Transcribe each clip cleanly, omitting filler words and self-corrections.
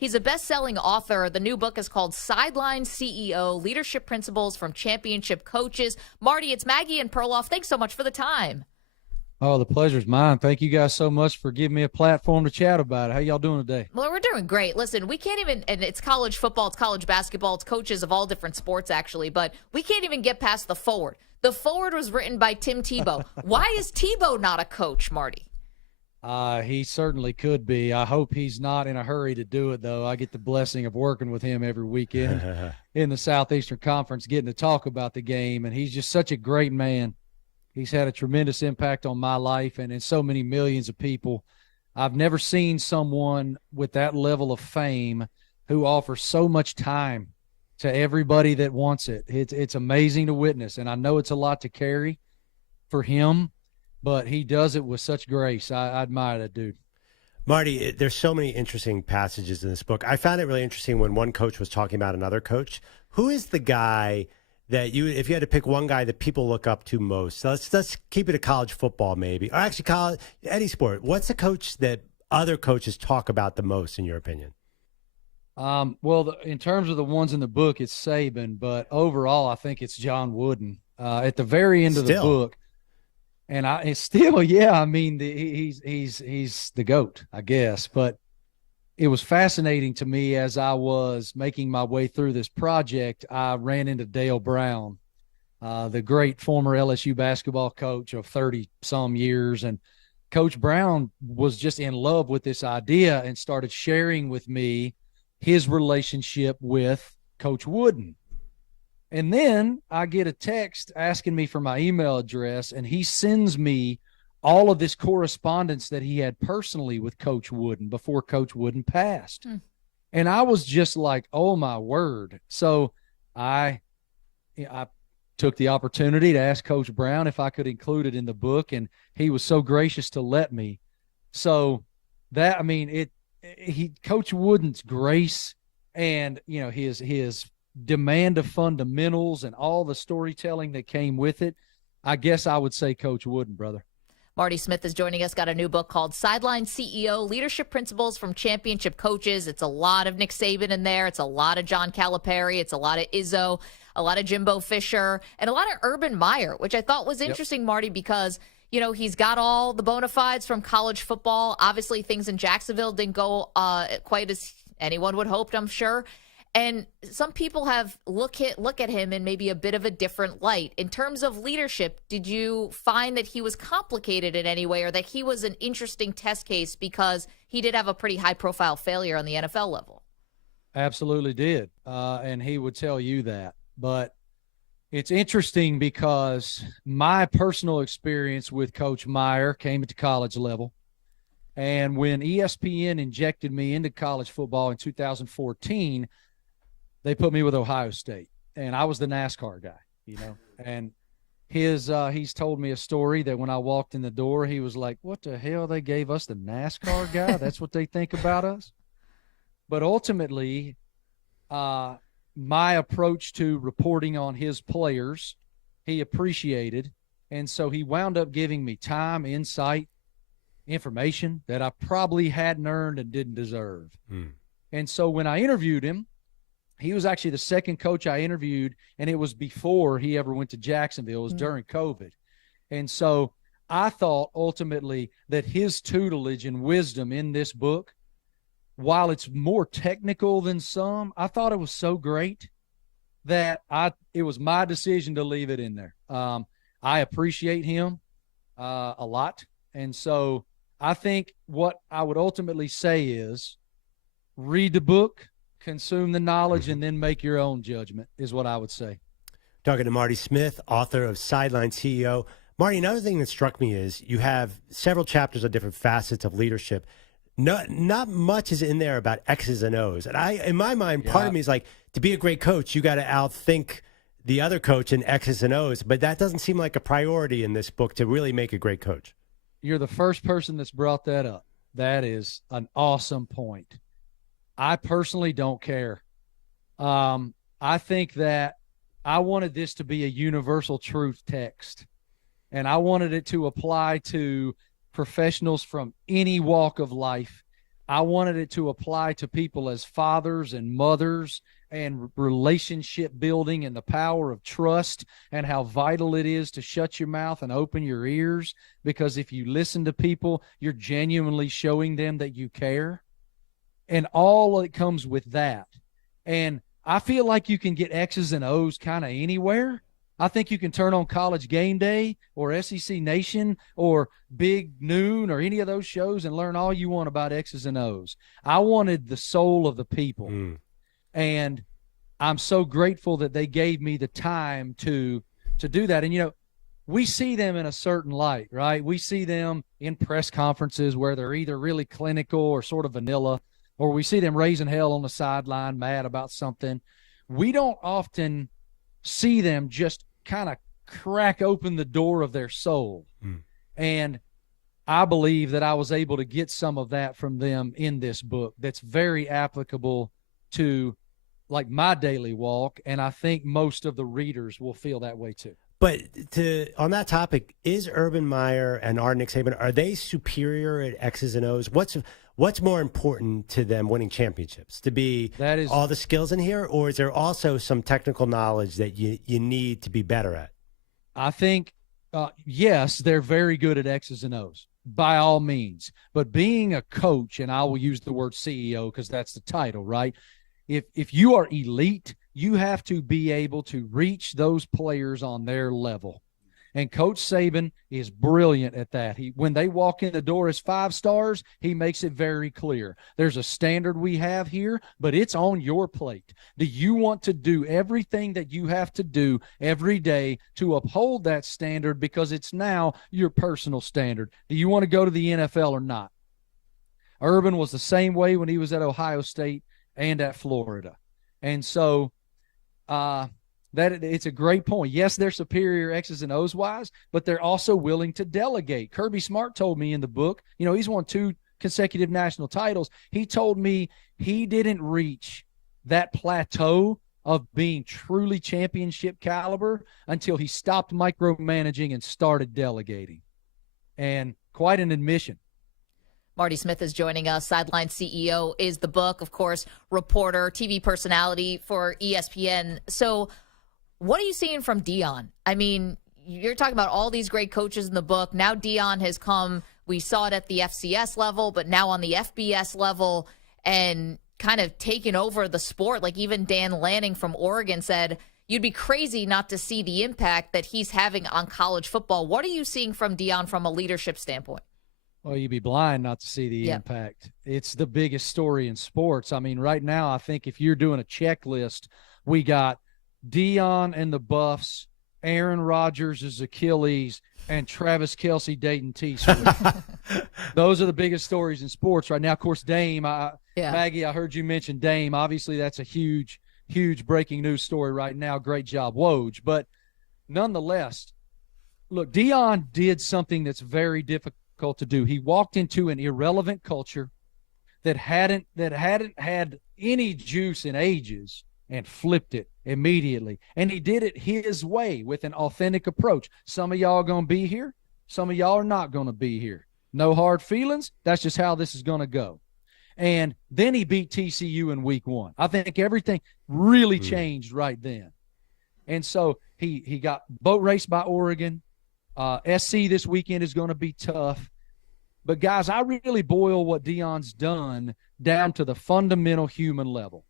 He's a best-selling author. The new book is called Sideline CEO, Leadership Principles from Championship Coaches. Marty, it's Maggie and Perloff. Thanks so much for the time. Oh, the pleasure's mine. Thank you guys so much for giving me a platform to chat about it. How y'all doing today? Well, we're doing great. Listen, we can't even, and it's college football, it's college basketball, it's coaches of all different sports, actually, but we can't even get past the forward. The forward was written by Tim Tebow. Why is Tebow not a coach, Marty? He certainly could be. I hope he's not in a hurry to do it, though. I get the blessing of working with him every weekend in the Southeastern Conference, getting to talk about the game, and he's just such a great man. He's had a tremendous impact on my life and in so many millions of people. I've never seen someone with that level of fame who offers so much time to everybody that wants it. It's amazing to witness, and I know it's a lot to carry for him, but he does it with such grace. I admire that dude. Marty, there's so many interesting passages in this book. I found it really interesting when one coach was talking about another coach. Who is the guy that if you had to pick one guy that people look up to most? So let's keep it to college football, maybe, or actually college, any sport. What's a coach that other coaches talk about the most, in your opinion? Well, in terms of the ones in the book, it's Saban, but overall, I think it's John Wooden. At the very end of the book, and it's still, yeah, I mean, he's the GOAT, I guess. But it was fascinating to me as I was making my way through this project. I ran into Dale Brown, the great former LSU basketball coach of 30-some years. And Coach Brown was just in love with this idea and started sharing with me his relationship with Coach Wooden. And then I get a text asking me for my email address, and he sends me all of this correspondence that he had personally with Coach Wooden before Coach Wooden passed. And I was just like, oh, my word. So I took the opportunity to ask Coach Brown if I could include it in the book, and he was so gracious to let me. So that, I mean, Coach Wooden's grace and, you know, his demand of fundamentals and all the storytelling that came with it, I guess I would say Coach Wooden, brother. Marty Smith is joining us, got a new book called Sideline CEO, Leadership Principles from Championship Coaches. It's a lot of Nick Saban in there. It's a lot of John Calipari. It's a lot of Izzo, a lot of Jimbo Fisher, and a lot of Urban Meyer, which I thought was interesting, Marty, because, you know, he's got all the bona fides from college football. Obviously, things in Jacksonville didn't go quite as anyone would hoped, I'm sure. And some people have look at him in maybe a bit of a different light. In terms of leadership, did you find that he was complicated in any way, or that he was an interesting test case because he did have a pretty high-profile failure on the NFL level? Absolutely did, and he would tell you that. But it's interesting because my personal experience with Coach Meyer came at the college level. And when ESPN injected me into college football in 2014, they put me with Ohio State, and I was the NASCAR guy, you know. And he's told me a story that when I walked in the door, he was like, what the hell, they gave us the NASCAR guy? That's what they think about us? But ultimately, my approach to reporting on his players, he appreciated. And so he wound up giving me time, insight, information that I probably hadn't earned and didn't deserve. And so when I interviewed him, he was actually the second coach I interviewed, and it was before he ever went to Jacksonville. It was during COVID. And so I thought ultimately that his tutelage and wisdom in this book, while it's more technical than some, I thought it was so great that it was my decision to leave it in there. I appreciate him a lot. And so I think what I would ultimately say is read the book, consume the knowledge, and then make your own judgment is what I would say. Talking to Marty Smith, author of Sideline CEO. Marty, another thing that struck me is you have several chapters of different facets of leadership. Not much is in there about X's and O's. And in my mind, part of me is like, to be a great coach, you got to outthink the other coach in X's and O's. But that doesn't seem like a priority in this book to really make a great coach. You're the first person that's brought that up. That is an awesome point. I personally don't care. I think that I wanted this to be a universal truth text, and I wanted it to apply to professionals from any walk of life. I wanted it to apply to people as fathers and mothers, and relationship building and the power of trust, and how vital it is to shut your mouth and open your ears, because if you listen to people, you're genuinely showing them that you care, and all that comes with that. And I feel like you can get X's and O's kind of anywhere. I think you can turn on College Game Day or SEC Nation or Big Noon or any of those shows and learn all you want about X's and O's. I wanted the soul of the people. And I'm so grateful that they gave me the time to do that. And, we see them in a certain light, right? We see them in press conferences where they're either really clinical or sort of vanilla, or we see them raising hell on the sideline, mad about something. We don't often see them just kind of crack open the door of their soul. And I believe that I was able to get some of that from them in this book that's very applicable to like my daily walk, and I think most of the readers will feel that way too. But on that topic, is Urban Meyer and Nick Saban, are they superior at X's and O's? What's more important to them winning championships? To be all the skills in here, or is there also some technical knowledge that you need to be better at? I think, yes, they're very good at X's and O's, by all means. But being a coach, and I will use the word CEO because that's the title, right? If you are elite, you have to be able to reach those players on their level. And Coach Saban is brilliant at that. When they walk in the door as 5 stars, he makes it very clear. There's a standard we have here, but it's on your plate. Do you want to do everything that you have to do every day to uphold that standard because it's now your personal standard? Do you want to go to the NFL or not? Urban was the same way when he was at Ohio State and at Florida. And so it's a great point. Yes, they're superior X's and O's wise, but they're also willing to delegate. Kirby Smart told me in the book, he's won 2 consecutive national titles. He told me he didn't reach that plateau of being truly championship caliber until he stopped micromanaging and started delegating. And quite an admission. Marty Smith is joining us. Sideline CEO is the book, of course, reporter, TV personality for ESPN. So what are you seeing from Deion? I mean, you're talking about all these great coaches in the book. Now Deion has come. We saw it at the FCS level, but now on the FBS level and kind of taken over the sport. Like even Dan Lanning from Oregon said, you'd be crazy not to see the impact that he's having on college football. What are you seeing from Deion from a leadership standpoint? Well, you'd be blind not to see the impact. It's the biggest story in sports. I mean, right now, I think if you're doing a checklist, we got Deion and the Buffs, Aaron Rodgers' Achilles, and Travis Kelce dating T-Swift. Those are the biggest stories in sports right now. Of course, Dame, Maggie, I heard you mention Dame. Obviously, that's a huge, huge breaking news story right now. Great job, Woj. But nonetheless, look, Deion did something that's very difficult to do. He walked into an irrelevant culture that hadn't had any juice in ages and flipped it immediately. And he did it his way with an authentic approach. Some of y'all are going to be here. Some of y'all are not going to be here. No hard feelings. That's just how this is going to go. And then he beat TCU in week 1. I think everything really changed right then. And so he got boat raced by Oregon. SC this weekend is going to be tough. But, guys, I really boil what Deion's done down to the fundamental human level.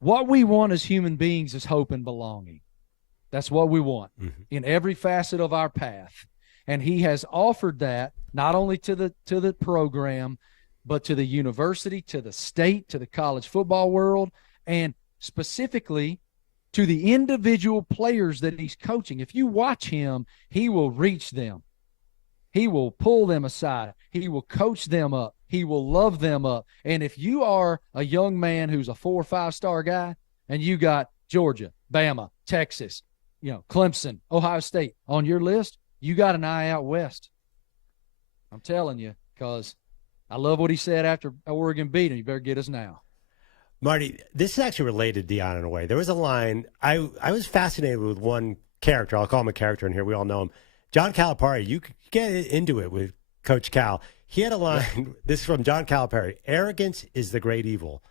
What we want as human beings is hope and belonging. That's what we want in every facet of our path. And he has offered that not only to the program, but to the university, to the state, to the college football world, and specifically to the individual players that he's coaching. If you watch him, he will reach them. He will pull them aside. He will coach them up. He will love them up. And if you are a young man who's a 4 or 5 star guy and you got Georgia, Bama, Texas, Clemson, Ohio State on your list, you got an eye out west. I'm telling you, because I love what he said after Oregon beat him. You better get us now. Marty, this is actually related to Deion in a way. There was a line, I was fascinated with one character. I'll call him a character in here. We all know him. John Calipari, you could get into it with Coach Cal. He had a line, this is from John Calipari, arrogance is the great evil.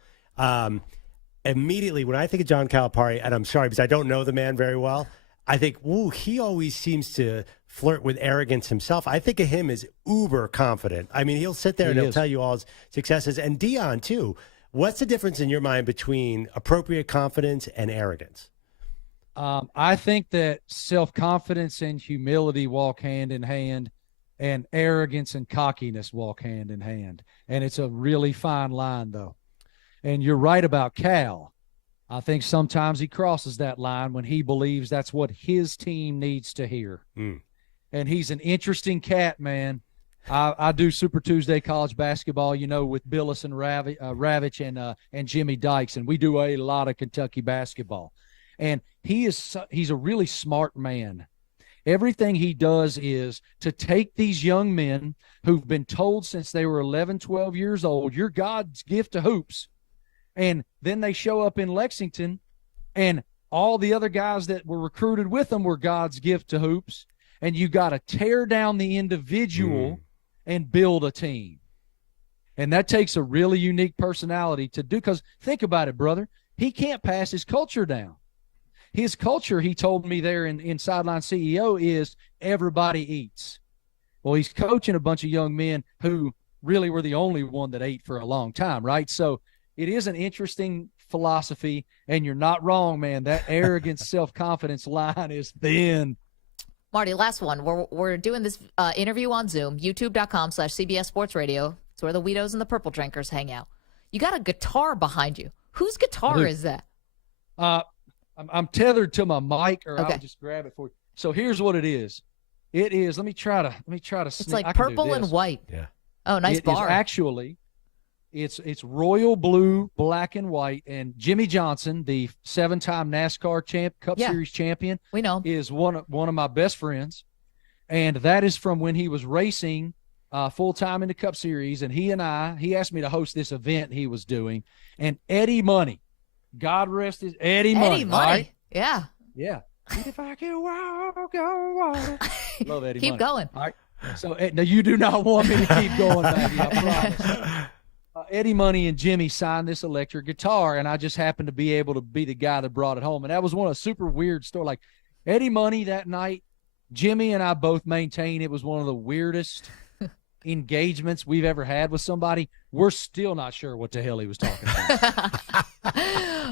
Immediately, when I think of John Calipari, and I'm sorry because I don't know the man very well, I think, ooh, he always seems to flirt with arrogance himself. I think of him as uber confident. I mean, he'll sit there and he'll tell you all his successes. And Dion, too. What's the difference in your mind between appropriate confidence and arrogance? I think that self-confidence and humility walk hand in hand, and arrogance and cockiness walk hand in hand. And it's a really fine line, though. And you're right about Cal. I think sometimes he crosses that line when he believes that's what his team needs to hear. And he's an interesting cat, man. I do Super Tuesday college basketball, with Billis and Ravitch and Jimmy Dykes, and we do a lot of Kentucky basketball. And he's a really smart man. Everything he does is to take these young men who've been told since they were 11, 12 years old, you're God's gift to hoops. And then they show up in Lexington, and all the other guys that were recruited with them were God's gift to hoops. And you got to tear down the individual and build a team. And that takes a really unique personality to do, because think about it, brother. He can't pass his culture down. His culture, he told me there in Sideline CEO, is everybody eats. Well, he's coaching a bunch of young men who really were the only one that ate for a long time, right? So it is an interesting philosophy, and you're not wrong, man. That arrogance, self-confidence line is thin. Marty, last one. We're doing this interview on Zoom, youtube.com/CBS Sports Radio. It's where the Weedos and the Purple Drinkers hang out. You got a guitar behind you. Whose guitar is that? I'm tethered to my mic, or I'll just grab it for you. So here's what it is. It is. Let me try to. It's like purple and white. Yeah. Oh, nice bar. It's royal blue, black and white, and Jimmy Johnson, the 7-time NASCAR Cup Series champion, we know, is one of my best friends, and that is from when he was racing full time in the Cup Series. And he asked me to host this event he was doing, and Eddie Money. God rest his Eddie Money. Right? Yeah. If I can walk on water. Love Eddie Money. Keep going. All right. So now you do not want me to keep going, Maggie, I promise. Eddie Money and Jimmy signed this electric guitar, and I just happened to be able to be the guy that brought it home. And that was one of the super weird stories. Like Eddie Money that night, Jimmy and I both maintain it was one of the weirdest engagements we've ever had with somebody. We're still not sure what the hell he was talking about.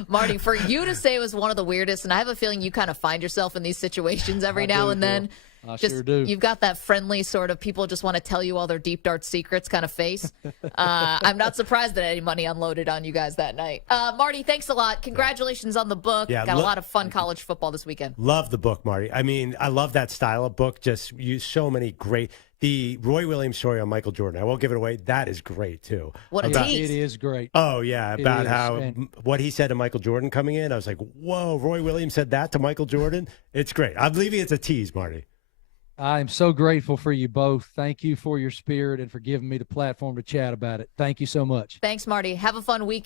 Marty, for you to say it was one of the weirdest, and I have a feeling you kind of find yourself in these situations every now and then. I sure do. You've got that friendly sort of people just want to tell you all their deep, dark secrets kind of face. I'm not surprised that Eddie Money unloaded on you guys that night. Marty, thanks a lot. Congratulations on the book. Got a lot of fun college football this weekend. Love the book, Marty. I mean, I love that style of book. Just so many great. The Roy Williams story on Michael Jordan, I won't give it away. That is great, too. What a tease. It is great. Oh, yeah, about what he said to Michael Jordan coming in. I was like, whoa, Roy Williams said that to Michael Jordan? It's great. I'm believing it's a tease, Marty. I am so grateful for you both. Thank you for your spirit and for giving me the platform to chat about it. Thank you so much. Thanks, Marty. Have a fun weekend.